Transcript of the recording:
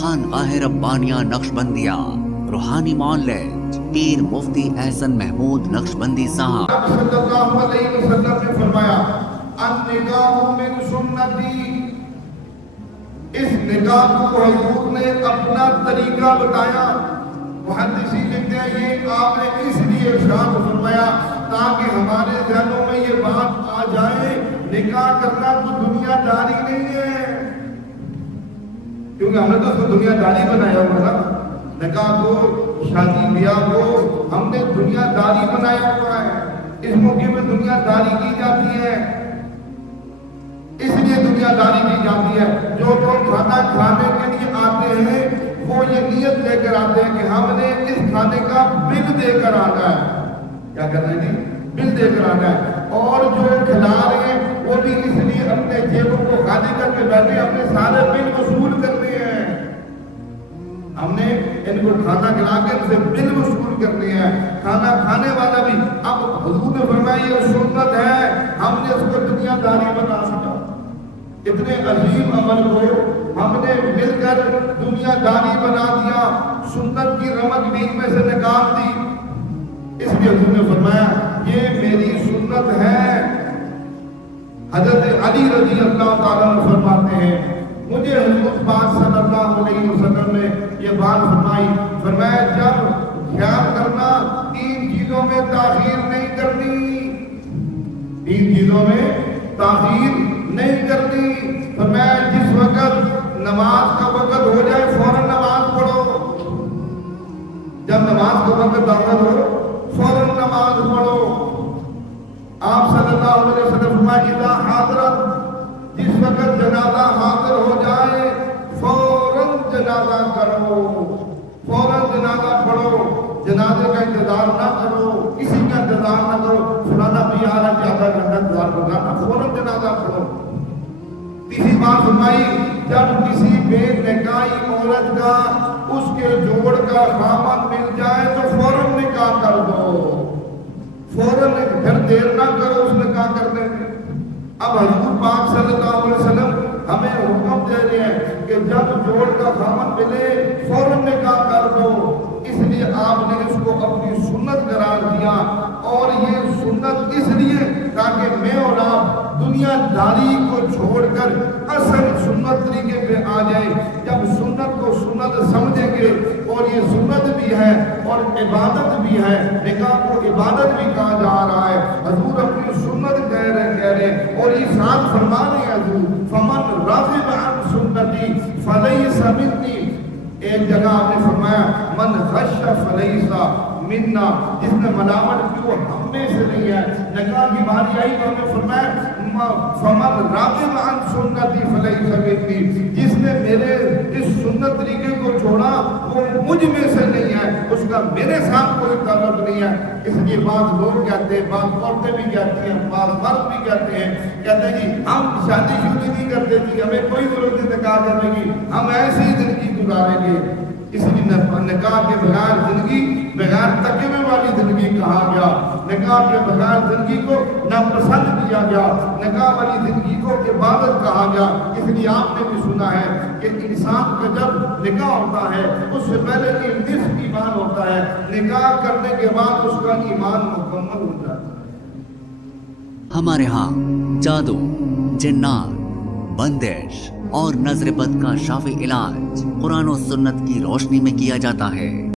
خانقاہ ربانیہ نقشبندیہ روحانی مولد پیر مفتی احسن محمود نقشبندی صاحب صلی اللہ علیہ وسلم نے فرمایا النکاح من سنتی، اس نکاح کو حضور نے اپنا طریقہ بتایا۔ محدثین لکھتے ہیں یہ آپ نے اس لیے ارشاد فرمایا تاکہ ہمارے ذہنوں میں یہ بات آ جائے نکاح کرنا کوئی دنیا داری نہیں ہے، کیونکہ ہم نے تو اس کو دنیا داری بنایا ہوا نا، نکاح کو شادی بیاہ کو ہم نے دنیا داری بنایا ہوا ہے۔ اس موقع میں دنیا داری کی جاتی ہے، اس لیے دنیا داری کی جاتی ہے۔ جو لوگ کھانا کھانے کے لیے آتے ہیں وہ یہ نیت لے کر آتے ہیں کہ ہم نے اس کھانے کا بل دے کر آنا ہے۔ کیا کرنا ہے جی؟ بل دے کر آنا ہے۔ اور جو کھلا رہے ہیں وہ بھی اس لیے اپنے جیبوں کو خالی کر کے بیٹھے اپنے سارے بل وصول کرتے ہیں۔ ہم نے ان کو کھانا کھلا کے ان سے بل وصول کرنے ہیں۔ کھانا کھانے والا بھی، اب حضور نے فرمایا یہ سنت ہے، ہم نے اس کو دنیا داری بنا سکا۔ اتنے عظیم عمل کو ہم نے مل کر دنیا داری بنا دیا، سنت کی رمق دین میں سے نکال دی۔ اس لیے حضور نے فرمایا یہ میری سنت ہے۔ حضرت علی رضی اللہ تعالیٰ عنہ فرماتے ہیں مجھے حضور پاک صلی اللہ علیہ وسلم نے یہ بات فرمائی، فرمایا جب خیال کرنا تین چیزوں میں تاخیر نہیں کرنی، تین چیزوں میں تاخیر نہیں کرنی۔ فرمایا جس وقت نماز کا وقت ہو جائے فوراً نماز پڑھو، جب نماز کا وقت داخل ہو فوراً نماز پڑھو۔ آپ صلی اللہ علیہ وسلم فرمایا اذا حاضرت، جس وقت جنازہ حاضر ہو جائے فوراً جنازہ کرو، فوراً جنازہ پڑھو، جنازے کا انتظار نہ کرو، کسی کا انتظار نہ کرو، فلانا بھی آ رہا ہے آدھا گھنٹہ انتظار کرنا، فوراً جنازہ پڑھو۔ تیسری بات فرمائی جب کسی بے نکاحی عورت کا اس کے جوڑ کا خامن مل جائے تو فوراً نکاح کر دو، فوراً پھر دیر نہ کرو اس نکاح کرنے میں۔ اب حضور پاک صلی اللہ علیہ وسلم ہمیں حکم دے رہے ہیں کہ جب جوڑ کا خامن ملے فوراً نکاح کر دو۔ اس لیے آپ نے اس کو اپنی سنت قرار دیا، اور یہ سنت اس لیے تاکہ میں اور آپ دنیا داری کو چھوڑ کر اصل سنت طریقے پہ آ جائے۔ جب سنت کو سنت سمجھیں گے اور یہ سنت بھی ہے اور عبادت بھی ہے، نکاح کو عبادت بھی کہا جا رہا ہے، حضور اپنی سنت کہہ رہے ہیں اور یہ ساتھ فرما رہے ہیں حضور فمن راغب عن سنتی فلیس منی۔ ایک جگہ آپ نے فرمایا من غش فلیس منا، جس نے ملامت کی وہ ہم میں سے نہیں ہے۔ نکاح کی باری آئی تو ہم نے فرمایا فمن راغب عن سنتی فلیس منی، جس نے میرے اس سنت طریقے کو چھوڑا وہ مجھ میں سے نہیں ہے، اس کا میرے ساتھ کوئی تعلق نہیں ہے۔ اس لیے بعض لوگ کہتے ہیں، بعض عورتیں بھی کہتی ہیں، بعض مرد بھی کہتے ہیں جی ہم شادی شدی نہیں کرتے جی، ہمیں کوئی ضرورت نہیں نکاح کرنے کی، ہم ایسے ہی زندگی گزاریں گے۔ اس لیے نکاح کے بغیر زندگی بغیر تقوی والی زندگی کہا گیا، نکاح کے بغیر زندگی کو ناپسند کیا گیا، نکاح والی زندگی کو عبادت کہا گیا۔ اس لیے آپ نے بھی سنا ہے کہ انسان کا جب نکاح ہوتا ہے اس سے پہلے کہ نصف ایمان ہوتا ہے، نکاح کرنے کے بعد اس کا ایمان مکمل ہو جاتا ہے۔ ہمارے ہاں جادو، جنات، بندش اور نظر بد کا شافی علاج قرآن و سنت کی روشنی میں کیا جاتا ہے۔